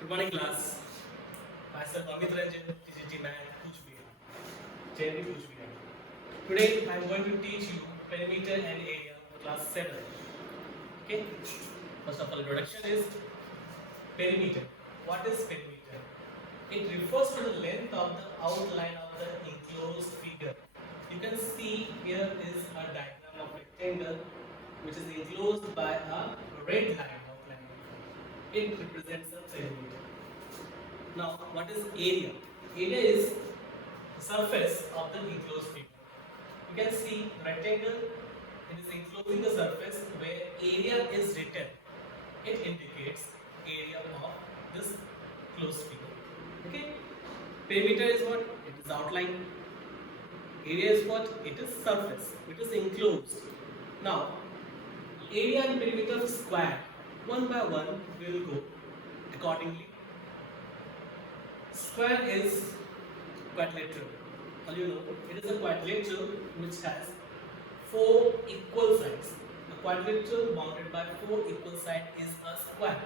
Good morning, class. Myself Amit Ranjan, TGT man, Kuch Bihar. JNP Kuch Bihar. Today I am going to teach you perimeter and area of class 7. Okay. First of all, introduction is perimeter. What is perimeter? It refers to the length of the outline of the enclosed figure. You can see here is a diagram of rectangle which is enclosed by a red line outline. It represents a perimeter. Now, what is area? Area is the surface of the enclosed figure. You can see the rectangle, it is enclosing the surface where area is written. It indicates area of this closed figure. Okay? Perimeter is what? It is outline. Area is what? It is surface. It is enclosed. Now, area and perimeter of square, one by one, we will go accordingly. Square is quadrilateral. All you know, it is a quadrilateral which has 4 equal sides. A quadrilateral bounded by 4 equal sides is a square.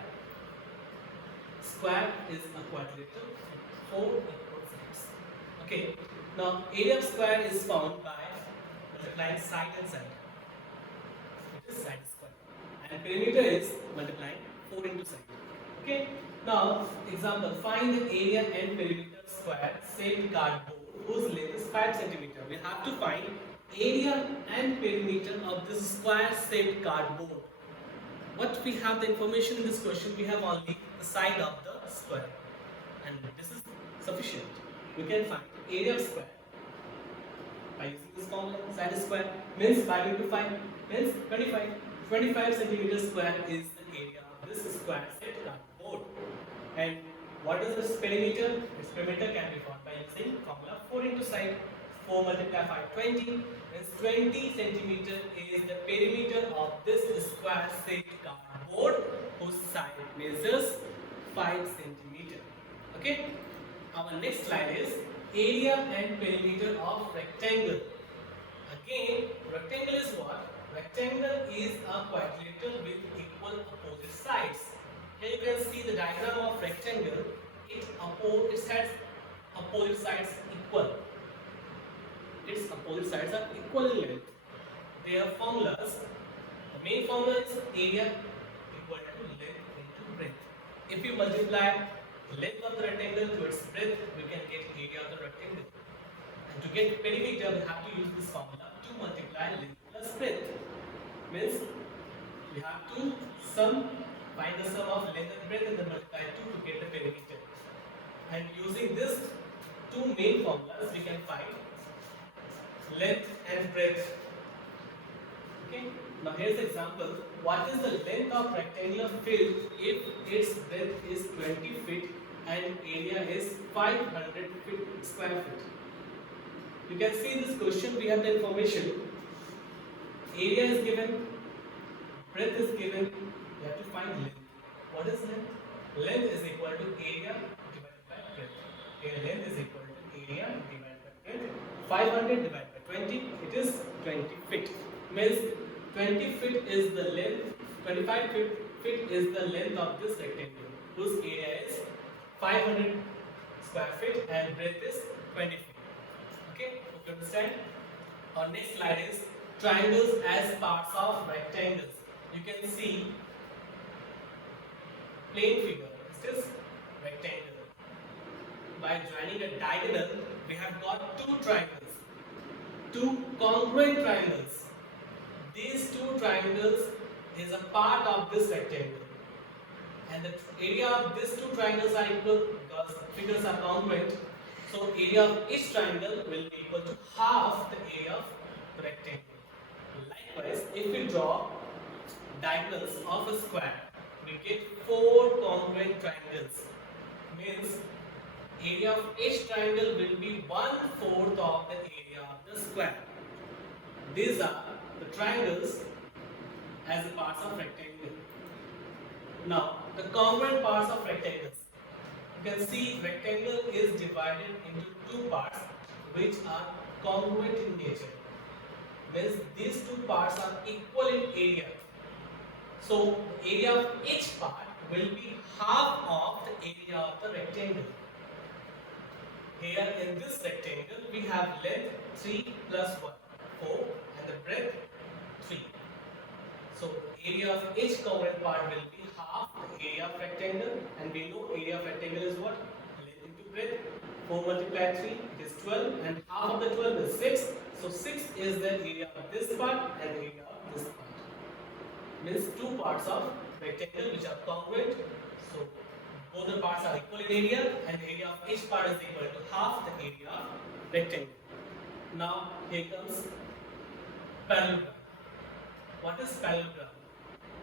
Square is a quadrilateral with 4 equal sides. Okay. Now, area of square is found by multiplying side and side. It is side square. And perimeter is multiplying 4 into side. Okay. Now, example, find the area and perimeter of square shaped cardboard whose length is 5 cm. We have to find area and perimeter of this square shaped cardboard. What we have the information in this question, we have only the side of the square, and this is sufficient. We can find area of square by using this formula. Side square means 5 into 5 means 25. 25 centimeters square is the area of this square shaped cardboard. And what is this perimeter? This perimeter can be found by using formula 4 into side. 4 multiplied by 20 means 20 centimeter is the perimeter of this square shaped cardboard whose side measures 5 centimeter. Okay. Our next slide is area and perimeter of rectangle. Again, rectangle is what? Rectangle is a quadrilateral with equal opposite sides. Here you can see the diagram of rectangle. It has opposite sides equal. Its opposite sides are equal in length. Their formulas. The main formula is area equal to length into breadth. If you multiply the length of the rectangle to its breadth, we can get area of the rectangle. And to get perimeter, we have to use this formula to multiply length plus breadth. Means we have to find the sum of length and breadth and then multiply 2 to get the perimeter. And using this two main formulas, we can find length and breadth. Okay. Now here's an example. What is the length of rectangular field if its breadth is 20 feet and area is 500 square feet? You can see in this question we have the information. Area is given, breadth is given. We have to find length. What is length? Length is equal to area divided by breadth. Here length is equal to area divided by breadth. 500 divided by 20, it is 20 feet. Means 20 feet is the length, 25 feet is the length of this rectangle, whose area is 500 square feet and breadth is 20 feet. Okay, hope you understand. Our next slide is triangles as parts of rectangles. You can see plane figure. This is rectangle. By joining a diagonal, we have got two triangles, two congruent triangles. These two triangles is a part of this rectangle, and the area of these two triangles are equal because the figures are congruent. So area of each triangle will be equal to half the area of the rectangle. Likewise, if we draw diagonals of a square, we get 4 congruent triangles. Means area of each triangle will be 1/4 of the area of the square. These are the triangles as parts of rectangle. Now, the congruent parts of rectangles. You can see rectangle is divided into 2 parts which are congruent in nature. Means these 2 parts are equal in area. So area of each part will be half of the area of the rectangle. Here in this rectangle we have length 3 plus 1, 4, and the breadth 3. So area of each congruent part will be half the area of rectangle, and we know area of rectangle is what? Length into breadth. 4 multiplied 3, it is 12, and half of the 12 is 6. So 6 is the area of this part and area of this part. Means two parts of rectangle which are congruent. So both the parts are equal in area, and the area of each part is equal to half the area of rectangle. Now here comes parallelogram. What is parallelogram?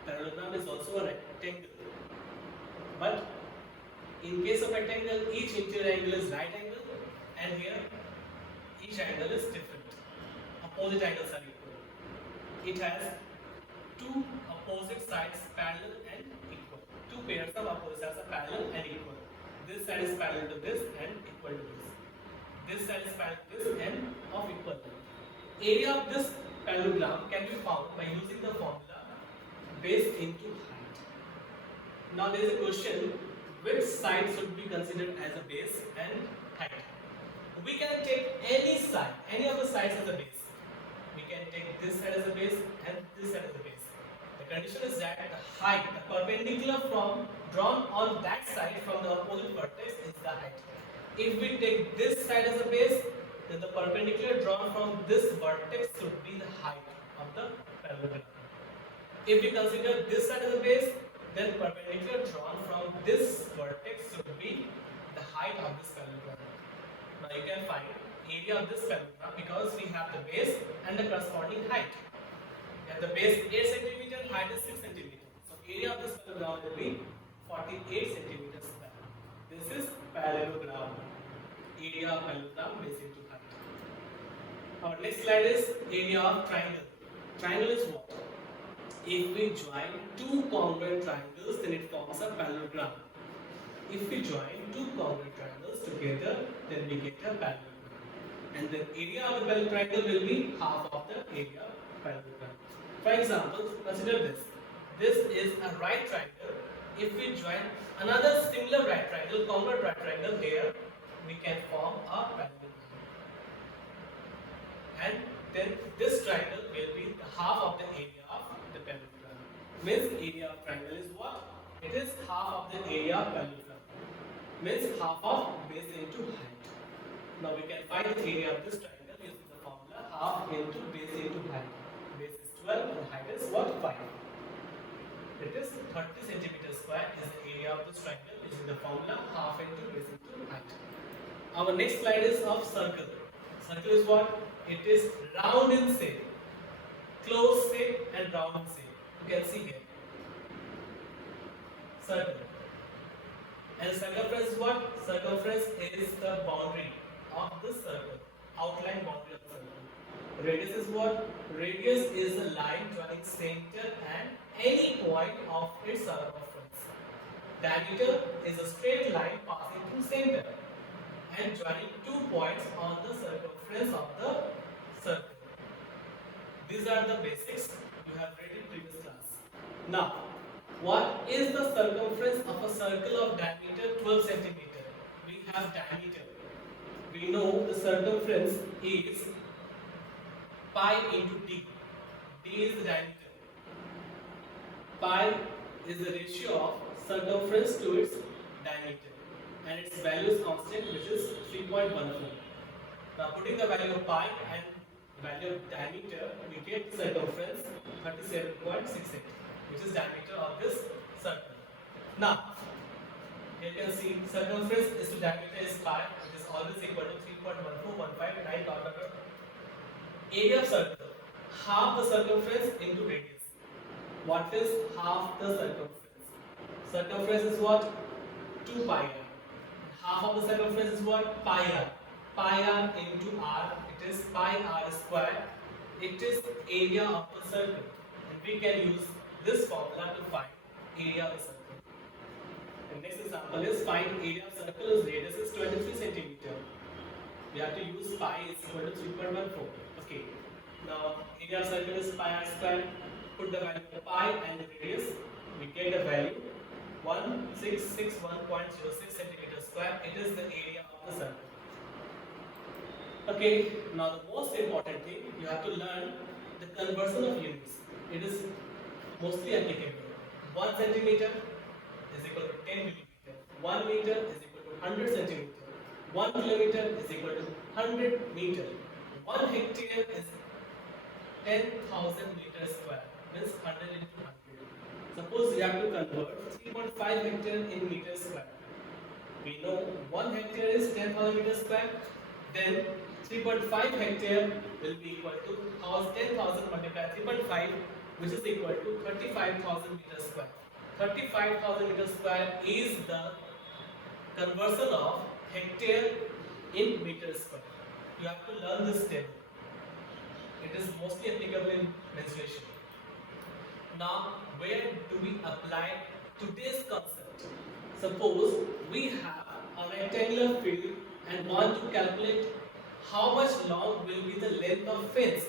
Parallelogram is also a rectangle, but in case of rectangle, each interior angle is right angle, and here each angle is different. Opposite angles are equal. It has two opposite sides parallel and equal. Two pairs of opposite sides are parallel and equal. This side is parallel to this and equal to this. This side is parallel to this and of equal length. Area of this parallelogram can be found by using the formula base into height. Now there is a question, which side should be considered as a base and height? We can take any side, any of the sides as a base. We can take this side as a base and this side as a base. The condition is that the height, the perpendicular from drawn on that side from the opposite vertex is the height. If we take this side as a base, then the perpendicular drawn from this vertex should be the height of the parallelogram. If we consider this side as a base, then perpendicular drawn from this vertex should be the height of this parallelogram. Now you can find area of this parallelogram because we have the base and the corresponding height. We have the base 8 cm, height is 6 cm. So area of this parallelogram will be 48 cm square. This is parallelogram. Area of parallelogram base into height. Our next slide is area of triangle. Triangle is what? If we join two congruent triangles, then it forms a parallelogram. If we join two congruent triangles together, then we get a parallelogram. And the area of the triangle will be half of the area of parallelogram. For example, consider this. This is a right triangle. If we join another similar right triangle, congruent right triangle here, we can form a parallelogram. And then this triangle will be the half of the area of the parallelogram. Means area of triangle is what? It is half of the area of parallelogram. Means half of base into height. Now we can find the area of this triangle using the formula half into base into height. Base is 12 and height is what? 5. It is 30 cm square is the area of this triangle using the formula half into base into height. Our next slide is of circle. Circle is what? It is round in shape, closed shape and round in shape. You can see here. Circle. And circumference is what? Circumference is the boundary of the circle, outline boundary of the circle. Radius is what? Radius is a line joining center and any point of its circumference. Diameter is a straight line passing through center and joining two points on the circumference of the circle. These are the basics you have read in previous class. Now, what is the circumference of a circle of diameter 12 cm? We have diameter. We know the circumference is pi into d. D is the diameter. Pi is the ratio of circumference to its diameter, and its value is constant, which is 3.14. Now putting the value of pi and value of diameter, we get circumference 37.68, which is diameter of this circle. Now you can see circumference is to diameter is pi, which is always equal to 3.14159. Area of circle, half the circumference into radius. What is half the circumference? Circumference is what? 2 pi r. Half of the circumference is what? Pi r. Pi r into r, it is pi r square. It is area of the circle, and we can use this formula to find area of the circle. The next example is find area of circle. Its radius is 23 cm. We have to use pi is equal to 3.14. Okay. Now area of circle is pi r square. Put the value of pi and the radius. We get the value 1661.06 centimeter square. It is the area of the circle. Okay, now the most important thing, you have to learn the conversion of units. It is mostly applicable. 1 centimeter is equal to 10 millimeter. 1 meter is equal to 100 centimeter. 1 kilometer is equal to 100 meter. 1 hectare is 10,000 meters square. Means 100 into 100. Suppose you have to convert 3.5 hectare in meters square. We know 1 hectare is 10,000 meters square. Then 3.5 hectare will be equal to 10,000 multiplied 3.5, which is equal to 35,000 meters square. 35,000 meters square is the conversion of hectare in meters square. You have to learn this table. It is mostly applicable in mensuration. Now, where do we apply today's concept? Suppose we have a rectangular field and want to calculate how much long will be the length of fence.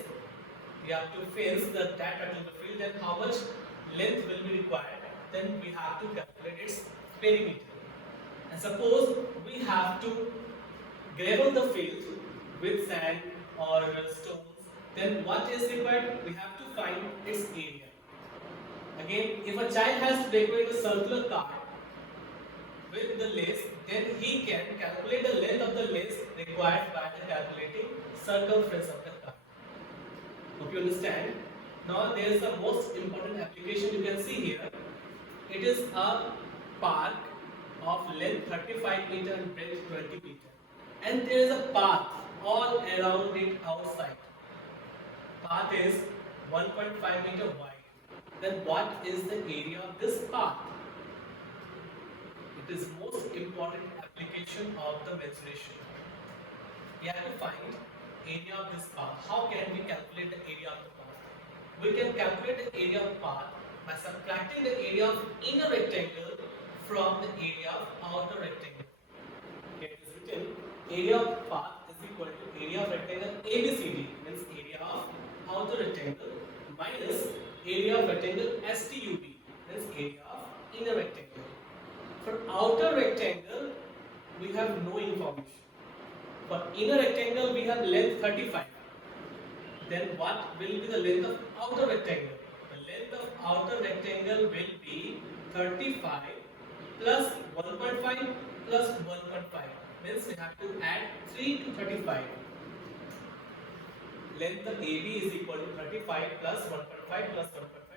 We have to fence that rectangular field and how much length will be required. Then we have to calculate its perimeter. And suppose we have to gravel the field with sand or stones. Then what is required? We have to find its area. Again, if a child has to decorate a circular card with the lace, then he can calculate the length of the lace required by the calculating circumference of the card. Hope you understand. Now there is the most important application you can see here. It is a park of length 35 meter and breadth 20 meter. And there is a path all around it outside. Path is 1.5 meter wide. Then what is the area of this path? It is most important application of the mensuration. We have to find area of this path. How can we calculate the area of the path? We can calculate the area of path by subtracting the area of inner rectangle from the area of outer rectangle. It is written area of path is equal to area of rectangle ABCD, means area of outer rectangle, minus area of rectangle STUB, means area of inner rectangle. For outer rectangle, we have no information. For inner rectangle, we have length 35. Then what will be the length of outer rectangle? The length of outer rectangle will be 35 plus 1.5 plus 1.5. Means we have to add 3 to 35. Length of AB is equal to 35 plus 1.5 plus 1.5.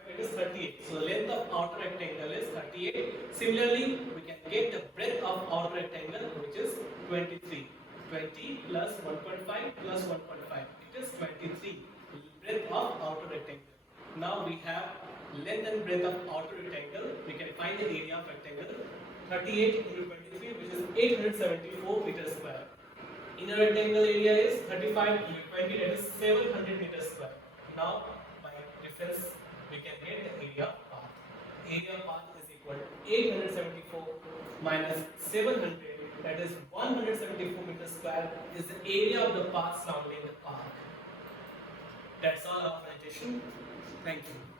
It is 38. So the length of outer rectangle is 38. Similarly, we can get the breadth of outer rectangle, which is 23. 20 plus 1.5 plus 1.5. It is 23. Breadth of outer rectangle. Now we have length and breadth of outer rectangle. We can find the area of rectangle. 38 into 23, which is 874 meters square. Inner rectangle area is 35 into 20, that is 700 meters square. Now, by difference, we can get the area of path. Area of path is equal to 874 minus 700, that is 174 meters square, is the area of the path surrounding the park. That's all our presentation. Thank you.